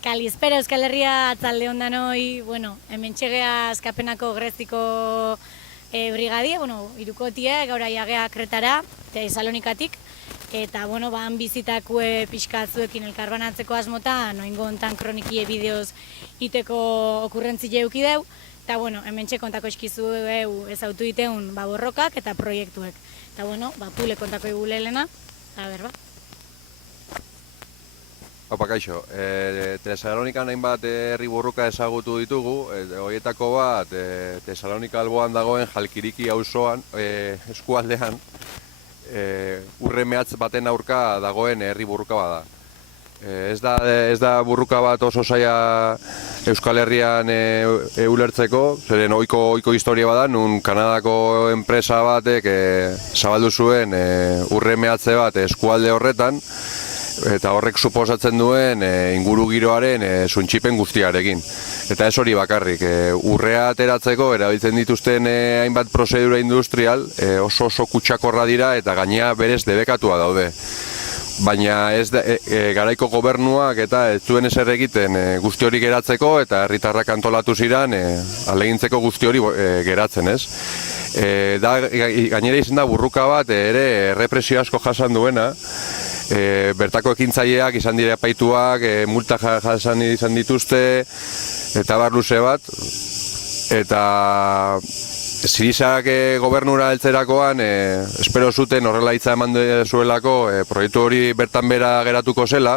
Kalispera Euskal Herria atzalde ondanoi, hemen txegea Askapenako Greziko brigadia, irukotie, gaur aiagea Kretara, Tesalonikatik, eta, han bizitakue pixkatzuekin elkarbanatzeko asmota, noingo ontan kronikie bideoz iteko okurrentzi jeukideu, eta, hemen kontako eskizu ezautu iteun borrokak eta proiektuek. Eta, pule kontako egulelena, berba. Opa, kaixo, Tesalonikan hainbat herri borroka ezagutu ditugu, horietako bat Tesalonika alboan dagoen Jalkiriki auzoan, eskualdean, urre mehatz baten aurka dagoen herri borroka bada. Ez da burruka bat oso zaila Euskal Herrian ulertzeko, zeren ohiko historia bada, nun Kanadako enpresa batek zabaldu zuen urre mehatze bat eskualde horretan, eta horrek suposatzen duen ingurugiroaren suntsipen guztiarekin. Eta ez hori bakarrik, urrea ateratzeko erabiltzen dituzten hainbat prozedura industrial oso kutsakorra dira eta gainea berez debekatua daude. Baina garaiko gobernuak eta ez zuen ezer egiten guzti hori geratzeko eta herritarrak antolatu ziren ahalegintzeko guzti hori geratzen, ez? Gainera izan da burruka bat ere errepresio asko jasan duena, bertako ekintzaileak izan dira epaituak, multa jasan izan dituzte, eta bar luze bat, eta Sirizak gobernura heltzerakoan espero zuten horrela hitza eman zuelako proiektu hori bertan bera geratuko zela,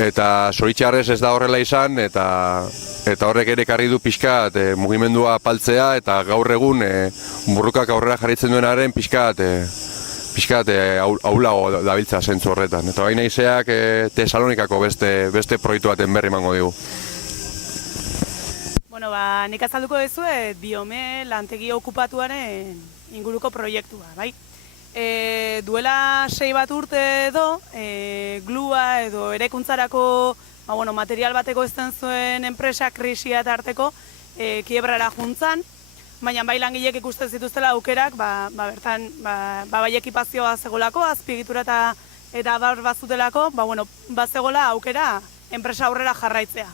eta zoritxarrez ez da horrela izan, eta horrek ere ekarri du pixkat mugimendua apaltzea, eta gaur egun burrukak aurrera jarritzen duenaren pixkat aulago dabiltza zentzu horretan. Eta baina izeak Tesalonikako beste proiektu baten berri emango digu. Nik azalduko dizuet Biome lantegi okupatuaren inguruko proiektua, bai? Duela 6 bat urte edo, glua edo erekuntzarako material bateko ezten zuen enpresa krisia tarteko kiebrara juntzan, baina bai langilek ikusten zituztela aukerak, bertan bai ekipazioa zegolako, azpiegitura eta bazutelako, bazegola aukera enpresa aurrera jarraitzea.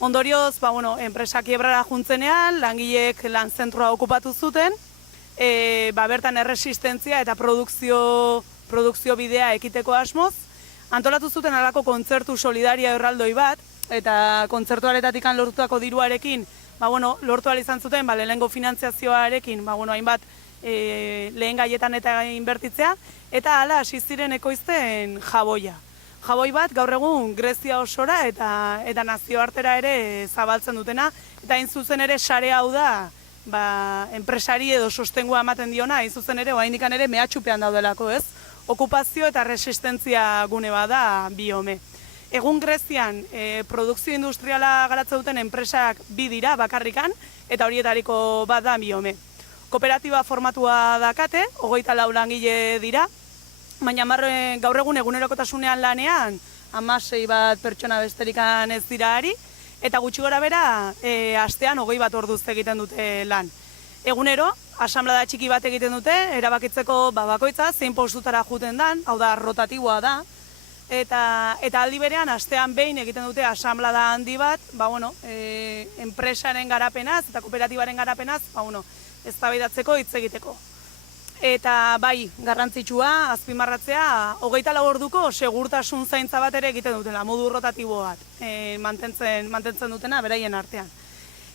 Ondorioz, enpresa kiebrara juntzenean, langilek lan zentrua okupatu zuten, bertan erresistentzia eta produkzio bidea ekiteko asmoz, antolatu zuten halako kontzertu solidaria erraldoi bat, eta kontzertuaretatik lortutako diruarekin, lortu ahal izan zuten, lehenengo finantziazioarekin, hainbat lehen gaietan eta inbertitzea, eta hala hasi ziren ekoizten jaboia. Jaboi bat gaur egun Grezia osora eta nazioartera ere zabaltzen dutena, eta hain zuzen ere sare hau da enpresari edo sostengua ematen diona, hain zuzen ere oraindikan ere mehatxupean daudelako, ez? Okupazio eta resistentzia gune bada Biome. Egun Grezian produkzio industriala garatzen duten enpresak bi dira bakarrikan, eta horietariko bat da Biome. Kooperatiba formatua dakate, 24 langile dira, baina gaur egun egunerokotasunean lanean 16 bat pertsona besterikan ez dira ari, eta gutxi gora bera astean 21 orduz egiten dute lan. Egunero, asanblada txiki bat egiten dute, erabakitzeko bakoitza zein postutara juten dan, hau da rotatiboa da, eta aldi berean astean behin egiten dute asanblada handi bat, enpresaren garapenaz eta kooperatibaren garapenaz, eztabaidatzeko hitz egiteko. Eta bai, garrantzitsua, azpimarratzea, 24 orduko segurtasun zaintza bat ere egiten dutela, modu rotatibo bat, mantentzen dutena beraien artean.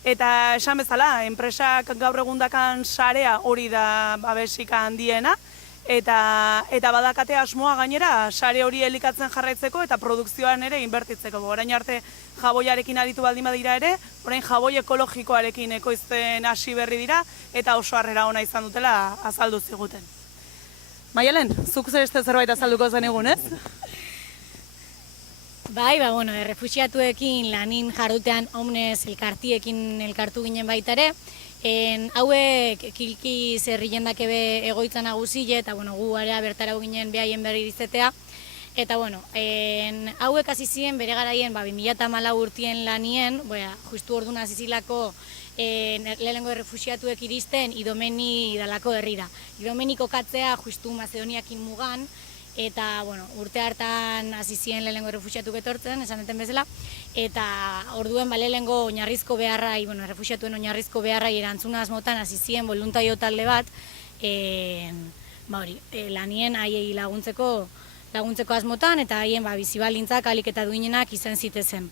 Eta esan bezala, enpresak gaur egundakan sarea hori da babesika handiena, eta badakate asmoa gainera sare hori elikatzen jarraitzeko eta produkzioan ere inbertitzeko. Orain arte jaboiarekin aritu baldin badira ere, orain jaboi ekologikoarekin ekoizten hasi berri dira eta oso harrera ona izan dutela azaldu ziguten. Maialen, zuk zerbait azalduko zenigun, ez? Bai, errefuxiatuekin lanin jardutean omnez elkartiekin elkartu ginen baita ere, hauek kilki zerri jendakebe egoitza nagusile eta gu area bertarau ginen behaien berri izatea. Eta hauek hasi ziren bere garaien 2014 urtien lanien, justu orduan hasi zilako lehenengo errefuxiatuek iristen Idomeni dalako herrira. Idomeni kokatzea justu Mazedoniakin mugan, eta bueno, urte hartan hasi ziren lehenengo errefuxiatu etortzen, esan duten bezala, eta orduen lehenengo oinarrizko beharrai, errefuxiatuen oinarrizko beharrai erantzuna asmotan hasi ziren boluntario talde bat, lanien haiei laguntzeko asmotan, eta haien bizi-baldintzak ahalik eta duinenak izan zitezen.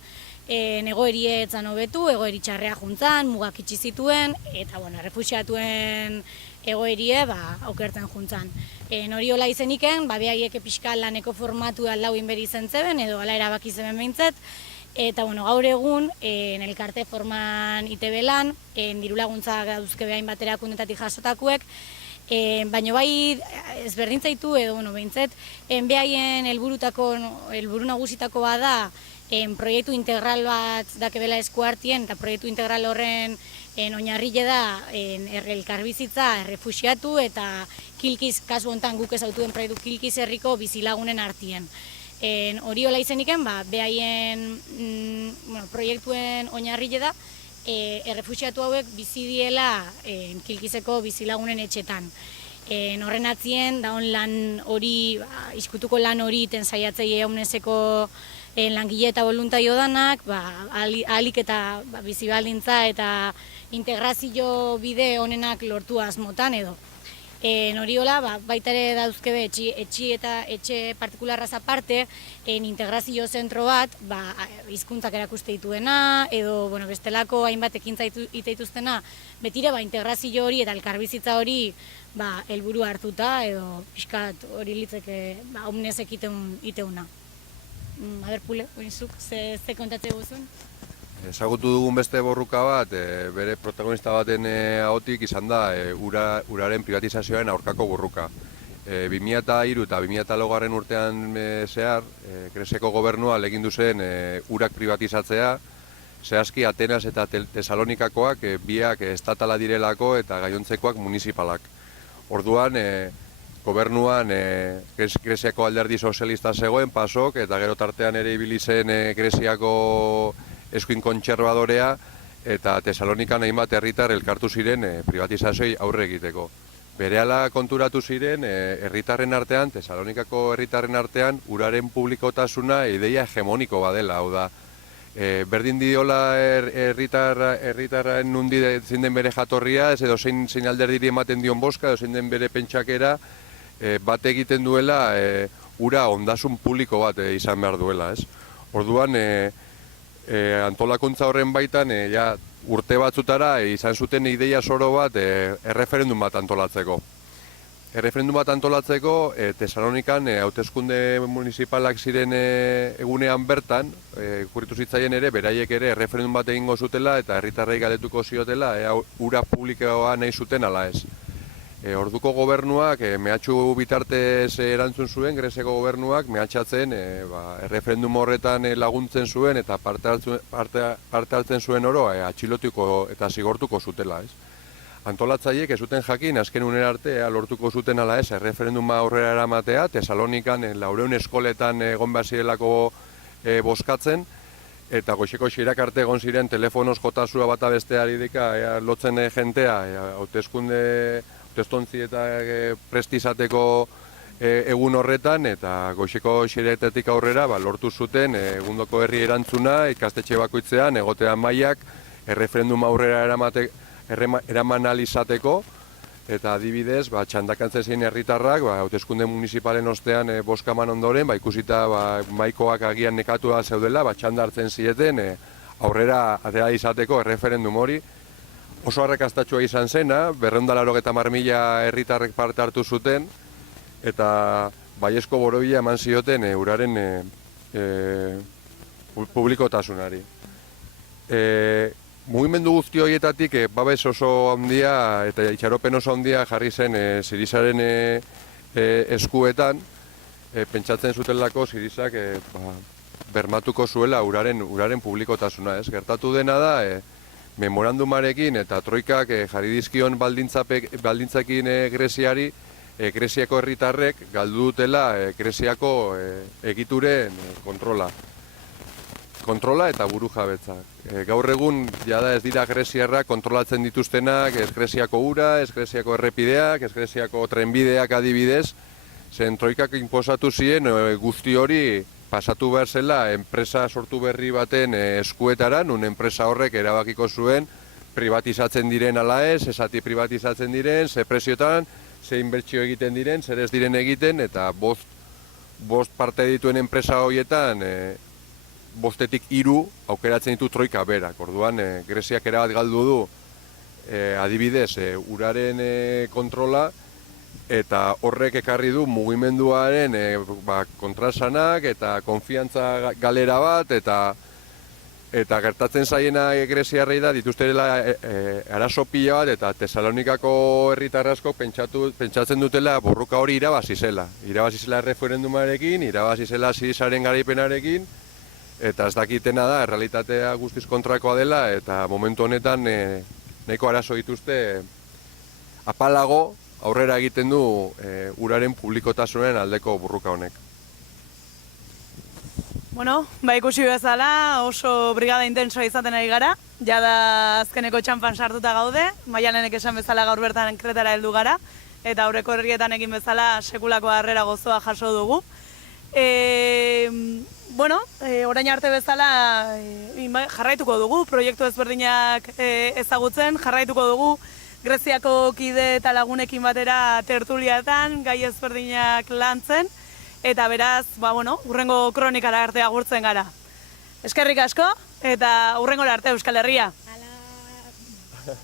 Egoerie etzan hobetu, egoeri txarrea juntzan, mugak itxi zituen, eta errefuxiatuen egoerie aukertzen juntzan. Hori hola izeniken, behaiek pixka laneko formatu aldau inberi zen zeben, edo ala erabaki zeben behintzet, eta gaur egun, elkarte forman ITB lan, diru laguntza dauzke behain baterakundetatik jasotakuek, baina bai ezberdintzaitu edo behintzet, behaien helburu nagusitako bada, proiektu integral bat dakebela eskuartien, eta proiektu integral horren oinarrile da elkarbizitza errefuxiatu eta Kilkiz, kasu honetan guk ezautuen proiektu Kilkiz herriko bizilagunen artien. Hori hola izeniken, behaien proiektuen oinarrile da, errefuxiatu hauek bizi diela Kilkizeko bizilagunen etxetan. Horren atzien, daun lan hori, izkutuko lan hori iten saiatzei eumneseko langile eta voluntario danak, ahalik eta bizi-baldintza eta integrazio bide honenak lortu asmotan edo. Hori hola, baita ere dauzkebe etxe partikularraz aparte, integrazio zentro bat, hizkuntzak erakuste dituena, edo bestelako hainbat ekintza iteituztena, betire integrazio hori eta elkarbizitza hori helburu hartuta, edo pixkat hori litzeke omnesek iteuna. Pule, oinzuk, ze kontatze guzun? Ezagutu dugun beste borruka bat, bere protagonista baten ahotik izan da uraren privatizazioaren aurkako borruka. 2003 eta 2004 urtean zehar, Greziako gobernua legindu zen urak privatizatzea, zehazki Atenas eta Tesalonikakoak biak estatala direlako eta gainontzekoak municipalak. Orduan, gobernuan Greziako alderdi sozialista zegoen, PASOK, eta gero tartean ere ibili zen Greziako eskuin kontserbadorea, eta Tesalonikan hainbat herritar elkartu ziren privatizazioei aurre egiteko. Berehala konturatu ziren herritarren artean, Tesalonikako herritarren artean, uraren publikotasuna ideia hegemoniko badela, hau da. Berdin diola herritarren nundi zein den bere jatorria, ez edo zein alderdiri ematen dion boska, edo zein den bere pentsakera, bat egiten duela ura ondasun publiko bat izan behar duela, ez? Orduan, antolakuntza horren baitan, urte batzutara izan zuten ideia zoro bat erreferendum bat antolatzeko. Erreferendum bat antolatzeko, Tesalonikan hauteskunde municipalak ziren egunean bertan, kurritu zitzaien ere, beraiek ere erreferendum bat egingo zutela eta herritarrei galdetuko ziotela, ura publikoa nahi zuten ala ez. Orduko gobernuak, mehatxu bitartez erantzun zuen, Greziako gobernuak, mehatxatzen erreferendum horretan laguntzen zuen eta parte hartzen zuen oro atxilotuko eta zigortuko zutela, ez? Antolatzaiek ez zuten jakin, azken unera arte lortuko zuten ala ez, erreferenduma aurrera eramatea, Tesalonikan 400 eskoletan egon behar zirelako bozkatzen, eta goizeko xirak arte egon ziren telefonoz jotazua bata besteari dika lotzen jentea, hautestontzi eta prestizateko egun horretan, eta goizeko xiretetik aurrera lortu zuten egundoko herri erantzuna, ikastetxe bakoitzean, egotean mailak, erreferenduma aurrera eraman alizateko, eta adibidez, txandakantzen zein herritarrak, hauteskunde municipalen ostean boskaman ondoren, ikusita maikoak agian nekatua zeudela, txanda hartzen zieten, aurrera atera izateko erreferendum hori. Oso arrakastatxua izan zena, 290.000 herritarrek parte hartu zuten, eta baiezko borobila eman zioten uraren publikotasunari. Mugimendu guzti horietatik babes oso handia eta itxaropen oso handia jarri zen Sirizaren eskuetan, pentsatzen zutelako Sirizak bermatuko zuela uraren publikotasuna. Gertatu dena da, memorandumarekin eta troikak jarri dizkion baldintzakin Greziari, Greziako herritarrek galdu dutela Greziako egituren kontrola eta burujabetza. Gaur egun jada ez dira greziarrak kontrolatzen dituztenak, ez Greziako ura, ez Greziako errepideak, ez Greziako trenbideak adibidez, zen troikak inposatu ziren guzti hori pasatu behar zela enpresa sortu berri baten eskuetara, nun enpresa horrek erabakiko zuen privatizatzen diren ala ez, esati privatizatzen diren, ze preziotan, ze inbertsio egiten diren, zer ez diren egiten, eta bost parte dituen enpresa horietan, bostetik 3 aukeratzen ditu troika berak. Orduan, Greziak erabat galdu du, adibidez, uraren kontrola, eta horrek ekarri du mugimenduaren kontrasanak eta konfiantza galera bat, eta gertatzen zaiena greziarrei da dituztela arazo pila bat, eta Tesalonikako herritar asko pentsatzen dutela borroka hori irabazi zela. Irabazi zela erreferendumarekin, irabazi zela Sirisaren garaipenarekin, eta ez dakitena da, errealitatea guztiz kontrakoa dela, eta momentu honetan nahiko arazo dituzte apalago aurrera egiten du uraren publikotasunen aldeko borroka honek. Bueno, ikusi bezala oso brigada intensoa izaten ari gara, jada azkeneko txanpan sartuta gaude, Maialenek esan bezala gaur bertan Kretara heldu gara, eta aurreko herrietan egin bezala sekulako harrera gozoa jaso dugu. Orain arte bezala jarraituko dugu, proiektu ezberdinak ezagutzen, jarraituko dugu Greziako kide eta lagunekin batera tertuliatan, gai ezberdinak lantzen, eta beraz, hurrengo kronikara arte agurtzen gara. Eskerrik asko, eta hurrengora arte Euskal Herria. Hala...